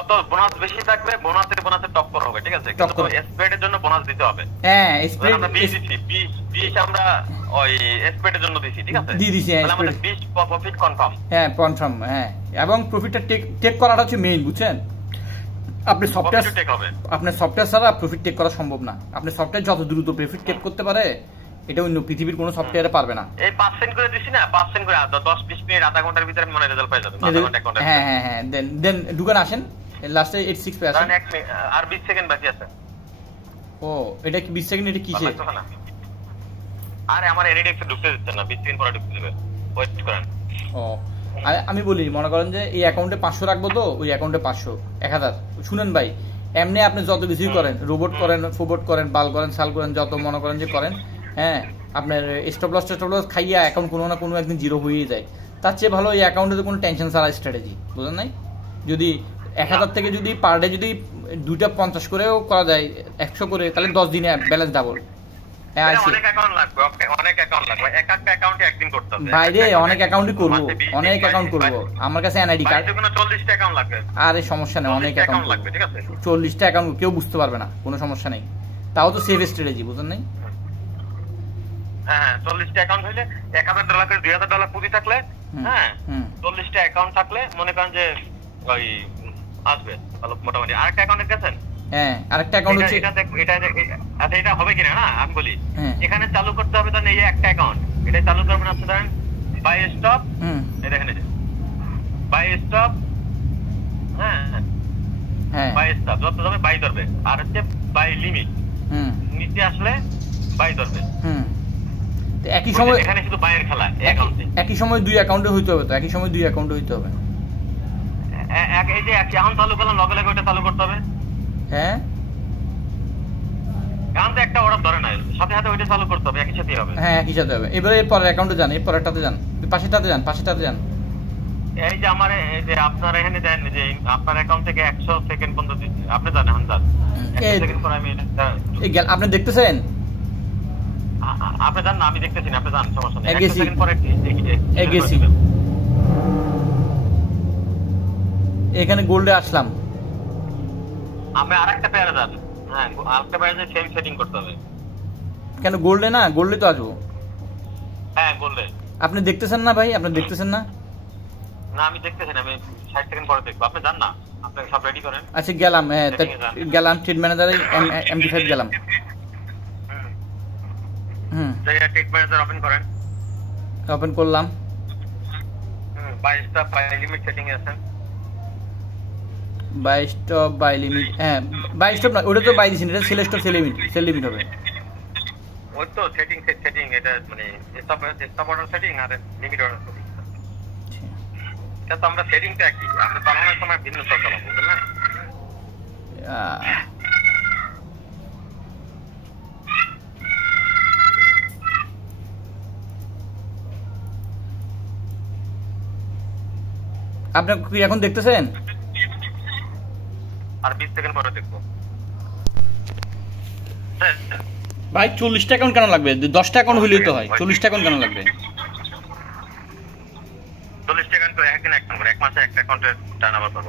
যত বোনাস বেশি থাকবে বোনাসে টক্কর হবে, ঠিক আছে? কিন্তু স্প্রেডের জন্য বোনাস দিতে হবে। হ্যাঁ স্প্রেড আমরা 20 আমরা ওই স্প্রেডের জন্য দিছি, ঠিক আছে? দিয়ে দিছি। তাহলে আমাদের 20 প্রফিট কনফার্ম। হ্যাঁ কনফার্ম, হ্যাঁ। এবং প্রফিটটা টেক করাটা হচ্ছে মেইন, বুঝছেন? আপনি সফটওয়্যার টেক হবে, আপনার সফটওয়্যার ছাড়া প্রফিট টেক করা সম্ভব না। আপনি সফটওয়্যার যত দ্রুত প্রফিট টেক করতে পারে এটা অন্য পৃথিবীর কোনো সফটওয়্যারে পারবে না। এই 5% করে দিছি না, 5% করে 10-20 মিনিট আধা ঘন্টার ভিতরে মানে রেজাল্ট পাই যাবেন। হ্যাঁ হ্যাঁ হ্যাঁ, দেন দোকান আসেন লাস্টে 86 পে আসেন। আর 20 সেকেন্ড বাকি আছে। ও এটা কি 20 সেকেন্ড? এটা কিসে? আরে আমার এডিএক্স ঢুকতে দিচ্ছে না, 20 সেকেন্ড পরে ঢুকতে দেবে, ওয়েট করেন। ও আমি বলি, মনে করেন যে এই অ্যাকাউন্টে 500 রাখবো, তো ওই অ্যাকাউন্টে 500 1000। শুনেন ভাই, এমনি আপনি যত কিছুই করেন, রোবট করেন, ফোবট করেন, বাল করেন, সাল করেন, যত মনে করেন যে করেন, হ্যাঁ আপনার স্টপ লস খাইয়া অ্যাকাউন্ট কোনো না কোনো একদিন জিরো হয়েই যায়। তার চেয়ে ভালো এই অ্যাকাউন্টে কোনো টেনশন ছাড়া স্ট্র্যাটেজি, বুঝলেন নাই? যদি 1000 থেকে যদি পার ডে যদি 2টা 50 করেও করা যায়, 100 করে, তাহলে 10 দিনে ব্যালেন্স ডাবল। অনেক অ্যাকাউন্ট লাগবে, অনেক অ্যাকাউন্ট লাগবে, একটা অ্যাকাউন্টে একদিন করতে হবে। বাইরে অনেক অ্যাকাউন্টই করব, অনেক অ্যাকাউন্ট করব। আমার কাছে এনআইডি কার্ড, 40টা অ্যাকাউন্ট লাগবে। আরে সমস্যা নেই, অনেক অ্যাকাউন্ট লাগবে, ঠিক আছে? 40টা অ্যাকাউন্ট কেউ বুঝতে পারবে না, কোনো সমস্যা নেই। তাও তো সেভ স্ট্র্যাটেজি, বুঝলেন নাই? হ্যাঁ 40টা অ্যাকাউন্ট হইলে $1000 করে $2000 পুঁজি থাকলে, হ্যাঁ 40টা অ্যাকাউন্ট থাকলে মনে করেন যে ওই আসবে ভালো মোটামুটি। আরেকটা অ্যাকাউন্টে গেছেন? হ্যাঁ আরেকটা অ্যাকাউন্ট হচ্ছে আচ্ছা এটা হবে কিনা না আমি বলি। এখানে চালু করতে হবে তাহলে এই একটা অ্যাকাউন্ট, এটা চালু করবেন আপনি ধরেন বাই স্টপ, এই দেখেন বাই স্টপ, হ্যাঁ বাই স্টপ যত যাবে বাই ধরবে, আর হচ্ছে বাই লিমিট নিচে আসলে বাই ধরবে। একই সময় এখানে শুধু বাইয়ের খেলা, অ্যাকাউন্টে একই সময় 2 অ্যাকাউন্টে হইতে হবে, তো একই সময় 2 অ্যাকাউন্টে হইতে হবে। এই যে অ্যাকাউন্ট চালু করলাম লগে লগে ওটা চালু করতে হবে। হ্যাঁ কারণ তো একটা অর্ডার ধরে না, সাথে সাথে ওইটা চালু করতে হবে, একই সাথে হবে। হ্যাঁ একই সাথে হবে। এবারে এরপর অ্যাকাউন্টে যান, এর পরেরটাতে যান, পাশেরটাতে যান। এই যে আমার এই যে আপনার এখানে দেন যে আপনার অ্যাকাউন্ট থেকে 100 সেকেন্ড পর্যন্ত দিচ্ছি, আপনি জানেন হানজার 1 সেকেন্ড পর আমি এটা আপনি দেখতেছেন? আপনি জান না, আমি দেখতেছি না, আপনি জান, সমস্যা নেই। 1 সেকেন্ড পরে গেছি, এখানে গোল্ডে আসলাম। আমি আরেকটা পেয়ারে যান, হ্যাঁ আরেকটা পেয়ারে সেম সেটিং করতে হবে। কেন গোল্ডে না? গোল্ডে তো আসবো। হ্যাঁ গোল্ডে। আপনি দেখতেছেন না ভাই? আপনি দেখতেছেন না? না আমি দেখতেছি না, আমি 60 সেকেন্ড পরে দেখবো। আপনি জান না, আপনি সব রেডি করেন। আচ্ছা গেলাম, গেলাম ট্রেড ম্যানেজারে MD5 গেলাম। ট্রেড ম্যানেজার ওপেন করেন। ওপেন করলাম। Buy stop buy limit setting এ আছেন। বাই স্টপ বাই লিমিট, হ্যাঁ বাই স্টপ না, ওটা তো বাই দিছেন, এটা সেল স্টপ সেল লিমিট হবে। ওই তো সেটিং এটা মানে স্টপ অর্ডার সেটিং আর লিমিট অর্ডার সেটিং। এটা তো আমরা সেটিংটা একই, আমরা চালানোর সময় ভিন্ন সব চালাবো, বুঝলেন না? আপনি কি এখন দেখতেছেন? আর 20 সেকেন্ড পরে দেখবো। ভাই 40টা অ্যাকাউন্ট কেন লাগবে? 10টা অ্যাকাউন্ট হইলেই তো হয়। 40টা অ্যাকাউন্ট কেন লাগবে? 40টা অ্যাকাউন্ট তো একদিন এক মাসে একটা অ্যাকাউন্টে টার্নওভার করব।